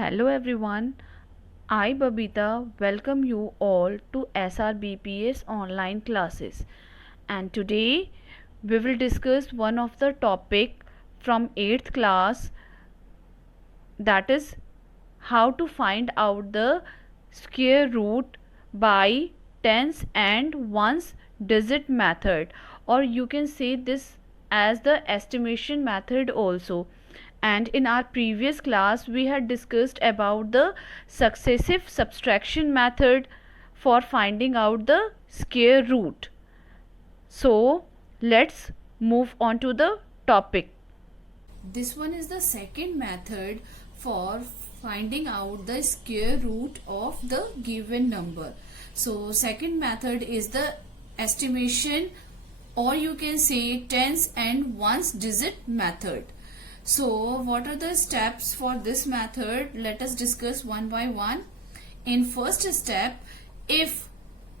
Hello everyone, I Babita welcome you all to SRBPS online classes, and today we will discuss one of the topic from 8th class, that is how to find out the square root by tens and ones digit method, or you can say this as the estimation method also. And in our previous class we had discussed about the successive subtraction method for finding out the square root. So let's move on to the topic. This one is the second method for finding out the square root of the given number. So second method is the estimation, or you can say tens and ones digit method. So what are the steps for this method? Let us discuss one by one. In first step, if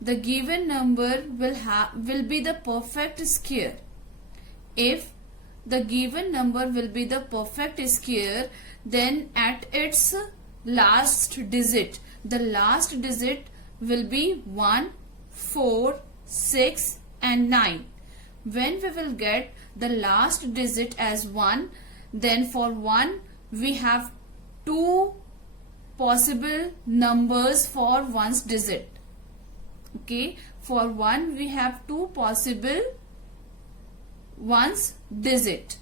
the given number will be the perfect square, if the given number will be the perfect square, then at its last digit, the last digit will be 1, 4, 6 and 9. When we will get the last digit as 1, then for 1 we have two possible numbers for one's digit. Okay, for 1 we have two possible one's digit,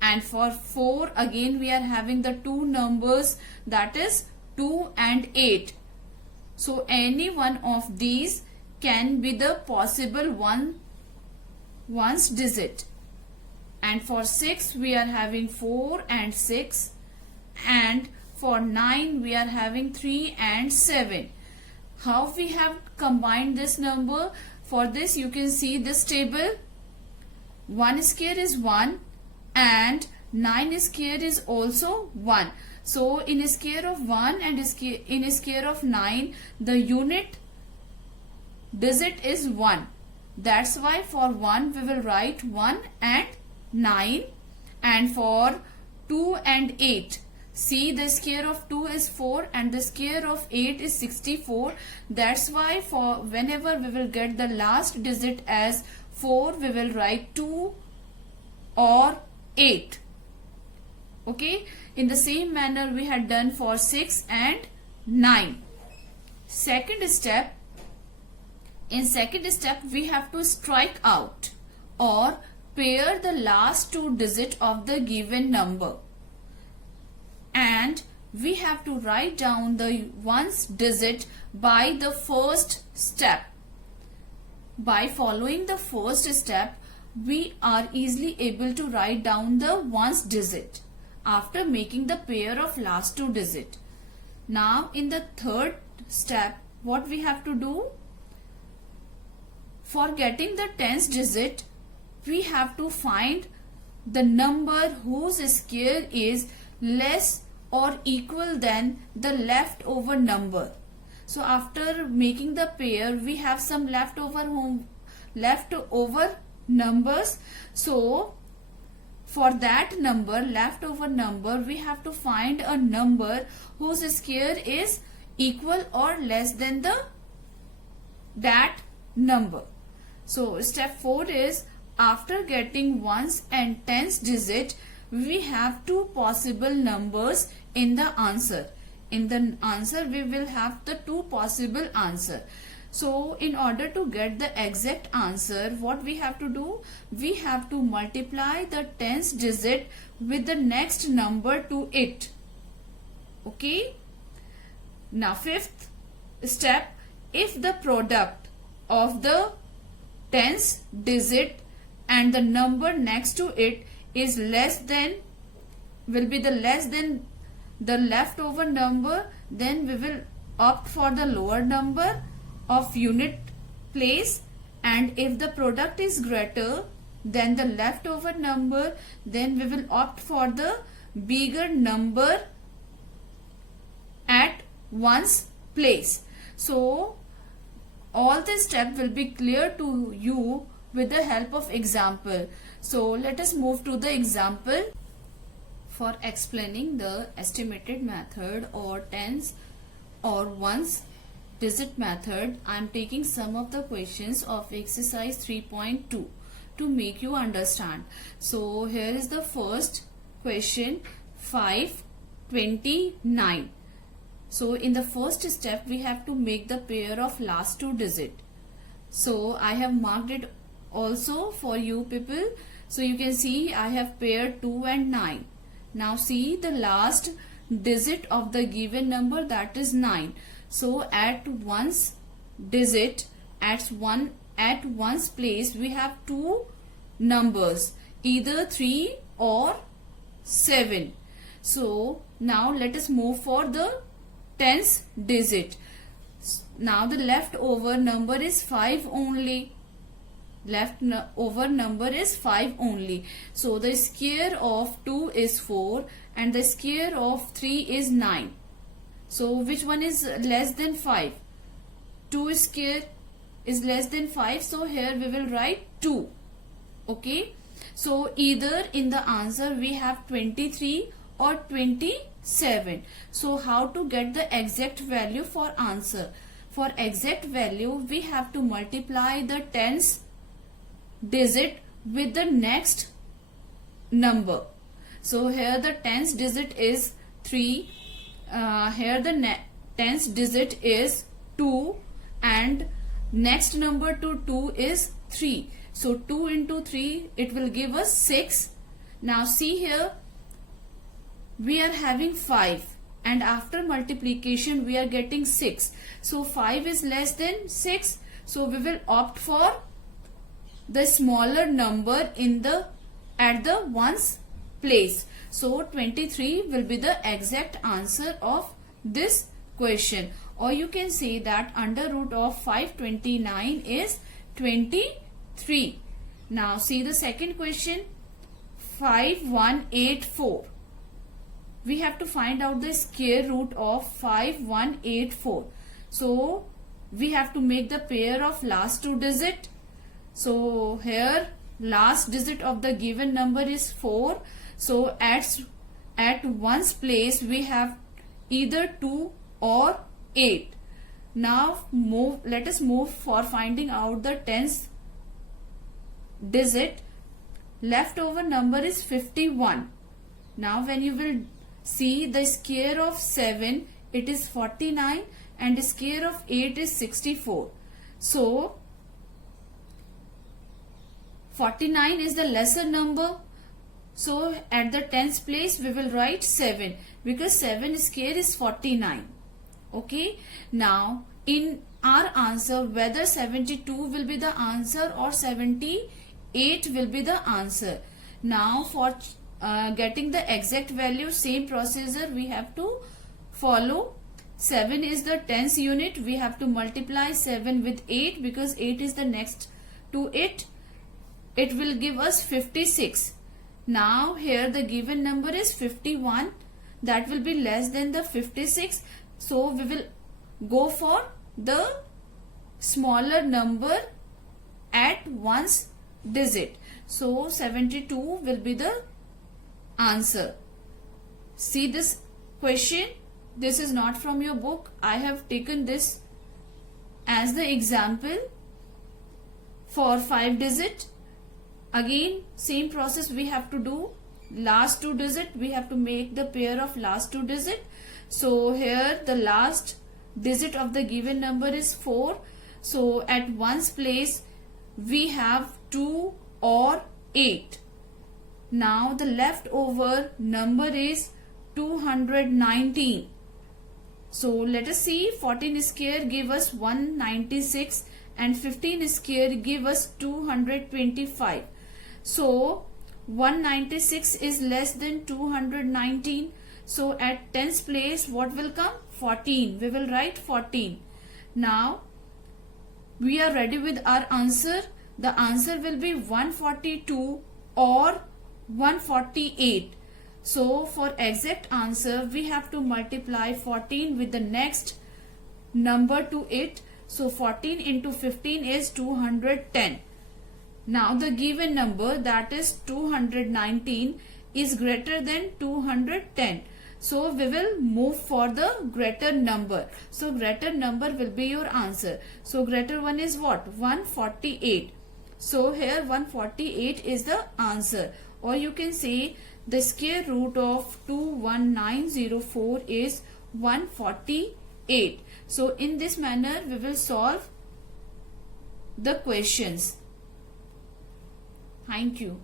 and for 4 again we are having the two numbers, that is 2 and 8. So any one of these can be the possible one's digit. And for 6 we are having 4 and 6, and for 9 we are having 3 and 7. How we have combined this number? For this you can see this table. 1 square is 1 and 9 square is also 1. So in a square of 1 and in a square of 9, the unit digit is 1. That's why for 1 we will write 1 and 9, and for 2 and 8. See, the square of 2 is 4 and the square of 8 is 64. That's why for whenever we will get the last digit as 4, we will write 2 or 8. Okay, in the same manner we had done for 6 and 9. In second step we have to strike out or pair the last two digits of the given number, and we have to write down the ones digit by the first step. By following the first step, we are easily able to write down the ones digit after making the pair of last two digit. Now in the third step, what we have to do? For getting the tens digit, we have to find the number whose square is less or equal than the leftover number. So after making the pair, we have some leftover numbers. So for that number, leftover number, we have to find a number whose square is equal or less than that number. So step 4 is, after getting ones and tens digit, we have two possible numbers in the answer. In the answer we will have the two possible answer. So in order to get the exact answer, what we have to do? We have to multiply the tens digit with the next number to it. Okay. Now fifth step, if the product of the tens digit and the number next to it is less than the leftover number, then we will opt for the lower number of unit place, and if the product is greater than the leftover number, then we will opt for the bigger number at one's place. So all this step will be clear to you with the help of example. So let us move to the example. for explaining the estimated method or tens or ones digit method, I am taking some of the questions of exercise 3.2 to make you understand. So here is the first question, 529. So in the first step we have to make the pair of last two digit. So I have marked it also for you people. So you can see I have paired 2 and 9. Now see the last digit of the given number, that is 9. So at one's digit, at one's place we have two numbers, either 3 or 7. So now let us move for the tens digit. Now the leftover number is 5 only. Leftover number is 5 only. So the square of 2 is 4 and the square of 3 is 9. So which one is less than 5? 2 square is less than 5. So here we will write 2. Okay. So either in the answer we have 23 or 27. So how to get the exact value for answer? For exact value we have to multiply the tens digit with the next number. So here the tens digit is 3. Here the tens digit is 2 and next number to 2 is 3. So 2 into 3 it will give us 6. Now see here we are having 5 and after multiplication we are getting 6. So 5 is less than 6. So we will opt for the smaller number at the ones place. So 23 will be the exact answer of this question, or you can say that under root of 529 is 23. Now see the second question, 5184. We have to find out the square root of 5184. So we have to make the pair of last two digit. So here last digit of the given number is 4. So at one's place we have either 2 or 8. Now let us move for finding out the tens digit. Leftover number is 51. Now when you will see the square of 7, it is 49 and the square of 8 is 64. So 49 is the lesser number. So at the tens place we will write 7 because 7 square is 49. Okay. Now in our answer, whether 72 will be the answer or 78 will be the answer. Now for getting the exact value, same procedure we have to follow. 7 is the tens unit. We have to multiply 7 with 8 because 8 is the next to it. It will give us 56. Now here the given number is 51. That will be less than the 56. So we will go for the smaller number at one's digit. So 72 will be the answer. See this question. This is not from your book. I have taken this as the example for 5 digit. Again same process we have to do. Last two digit we have to make the pair of last two digit. So here the last digit of the given number is 4. So at one's place we have 2 or 8. Now the leftover number is 219. So let us see, 14 square give us 196 and 15 square give us 225. So 196 is less than 219. So at tens place what will come? 14. We will write 14. Now we are ready with our answer. The answer will be 142 or 148. So for exact answer we have to multiply 14 with the next number to it. So 14 into 15 is 210. Now the given number, that is 219, is greater than 210. So we will move for the greater number. So greater number will be your answer. So greater one is what? 148. So here 148 is the answer. Or you can say the square root of 21904 is 148. So in this manner we will solve the questions. Thank you.